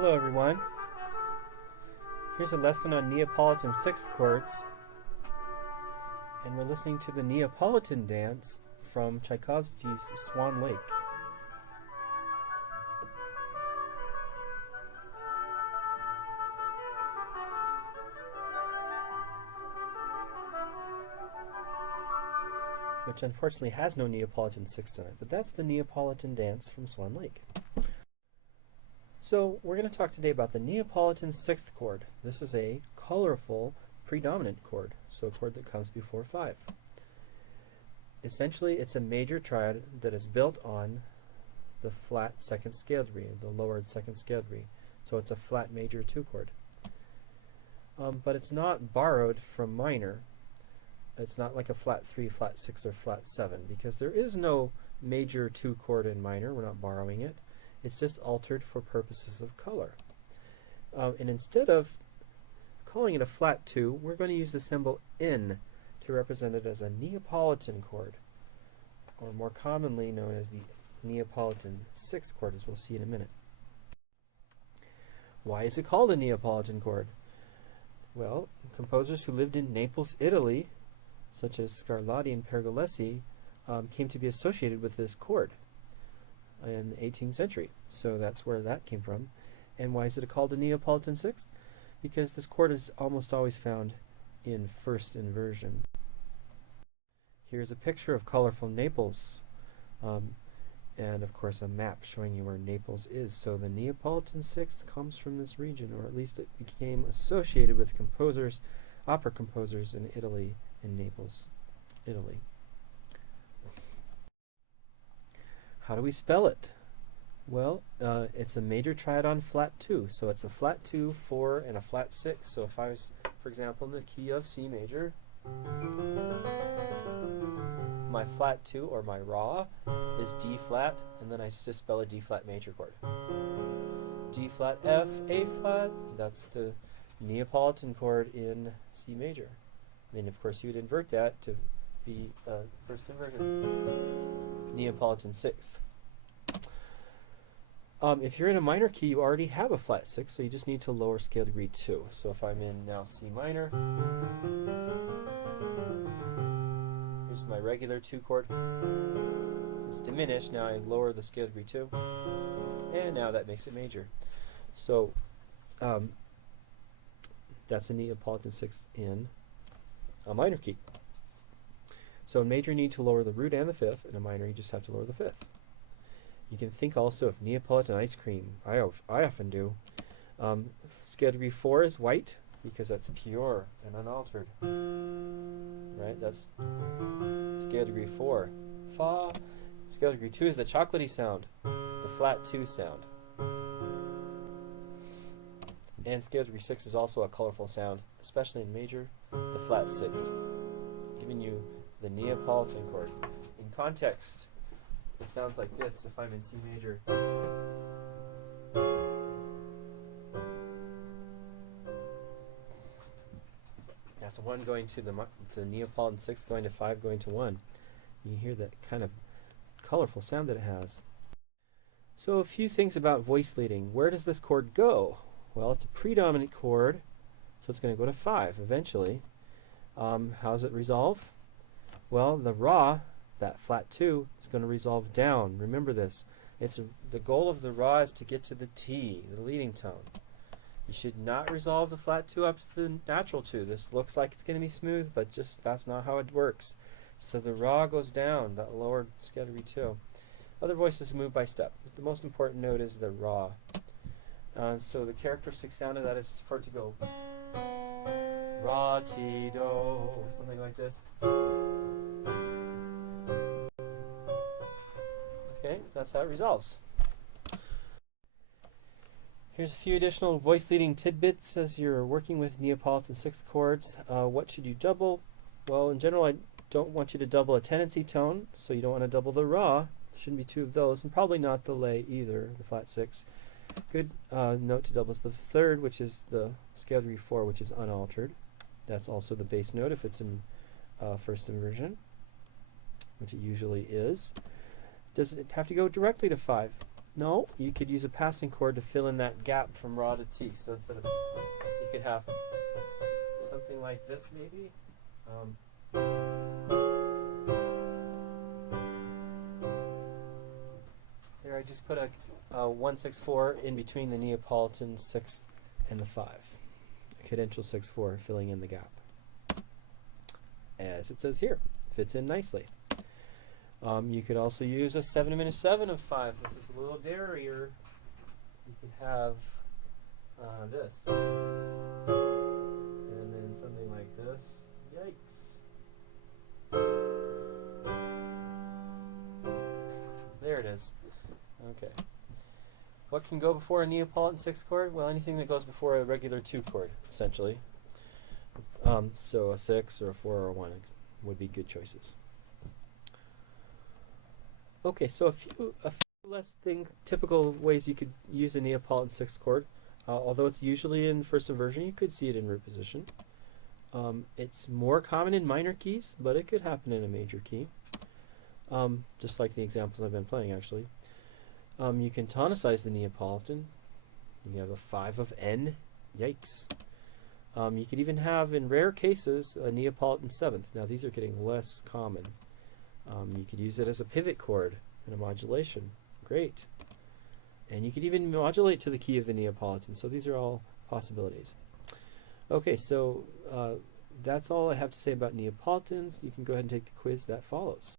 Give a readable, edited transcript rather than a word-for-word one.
Hello everyone. Here's a lesson on Neapolitan sixth chords, and we're listening to the Neapolitan dance from Tchaikovsky's Swan Lake. Which unfortunately has no Neapolitan sixths in it, but that's the Neapolitan dance from Swan Lake. So we're going to talk today about the Neapolitan sixth chord. This is a colorful predominant chord, so a chord that comes before 5. Essentially, it's a major triad that is built on the flat second scaled degree, the lowered second scaled degree. So it's a flat major 2 chord. But it's not borrowed from minor. It's not like a flat 3, flat 6, or flat 7, because there is no major 2 chord in minor. We're not borrowing it. It's just altered for purposes of color. And instead of calling it a flat 2, we're going to use the symbol N to represent it as a Neapolitan chord, or more commonly known as the Neapolitan sixth chord, as we'll see in a minute. Why is it called a Neapolitan chord? Well, composers who lived in Naples, Italy, such as Scarlatti and Pergolesi, came to be associated with this chord in the 18th century. So that's where that came from. And why is it called a Neapolitan sixth? Because this chord is almost always found in first inversion. Here's a picture of colorful Naples, and of course a map showing you where Naples is. So the Neapolitan sixth comes from this region, or at least it became associated with composers, opera composers in Italy, in Naples, Italy. How do we spell it? Well, it's a major triad on flat 2. So it's a flat 2, 4, and a flat 6. So if I was, for example, in the key of C major, my flat 2, or my raw, is D flat, and then I just spell a D flat major chord. D flat, F, A flat, that's the Neapolitan chord in C major. And then of course you would invert that to be first inversion. Neapolitan sixth. If you're in a minor key, you already have a flat 6, so you just need to lower scale degree 2. So if I'm in now C minor, here's my regular 2 chord. It's diminished, now I lower the scale degree 2, and now that makes it major. So that's a Neapolitan sixth in a minor key. So in major you need to lower the root and the fifth, in a minor you just have to lower the fifth. You can think also of Neapolitan ice cream. I often do. Scale degree 4 is white, because that's pure and unaltered. Right? That's scale degree 4. Fa. Scale degree 2 is the chocolatey sound, the flat 2 sound. And scale degree 6 is also a colorful sound, especially in major, the flat 6, giving you the Neapolitan chord. In context, it sounds like this if I'm in C major. That's 1 going to the Neapolitan 6, going to 5, going to 1. You can hear that kind of colorful sound that it has. So a few things about voice leading. Where does this chord go? Well, it's a predominant chord, so it's going to go to 5 eventually. How does it resolve? Well, the raw, that flat 2, is going to resolve down. Remember this. The goal of the raw is to get to the T, the leading tone. You should not resolve the flat 2 up to the natural 2. This looks like it's going to be smooth, but just that's not how it works. So the raw goes down, that lowered scale degree 2. Other voices move by step, but the most important note is the raw. So the characteristic sound of that is for it to go ra, ti, do, something like this. Okay, that's how it resolves. Here's a few additional voice leading tidbits as you're working with Neapolitan sixth chords. What should you double? Well, in general, I don't want you to double a tendency tone, so you don't want to double the raw. There shouldn't be 2 of those, and probably not the lay either, the flat 6. Good note to double is the 3rd, which is the scale degree 4, which is unaltered. That's also the bass note if it's in first inversion, which it usually is. Does it have to go directly to 5? No, you could use a passing chord to fill in that gap from Ra to T. So instead of, you could have something like this maybe. Here I just put a 1-6-4 in between the Neapolitan 6 and the 5. A cadential 6-4 filling in the gap. As it says here, fits in nicely. You could also use a 7-7 of 5. This is a little darier. You could have this. And then something like this. Yikes. There it is. Okay. What can go before a Neapolitan 6 chord? Well, anything that goes before a regular 2 chord, essentially. So a 6 or a 4 or a 1 would be good choices. Okay, so a few less typical ways you could use a Neapolitan 6 chord. Although it's usually in first inversion, you could see it in root position. It's more common in minor keys, but it could happen in a major key. Just like the examples I've been playing, actually. You can tonicize the Neapolitan. You can have a 5 of N. Yikes. You could even have, in rare cases, a Neapolitan 7th. Now these are getting less common. You could use it as a pivot chord in a modulation. Great. And you could even modulate to the key of the Neapolitan. So these are all possibilities. Okay, so that's all I have to say about Neapolitans. You can go ahead and take the quiz that follows.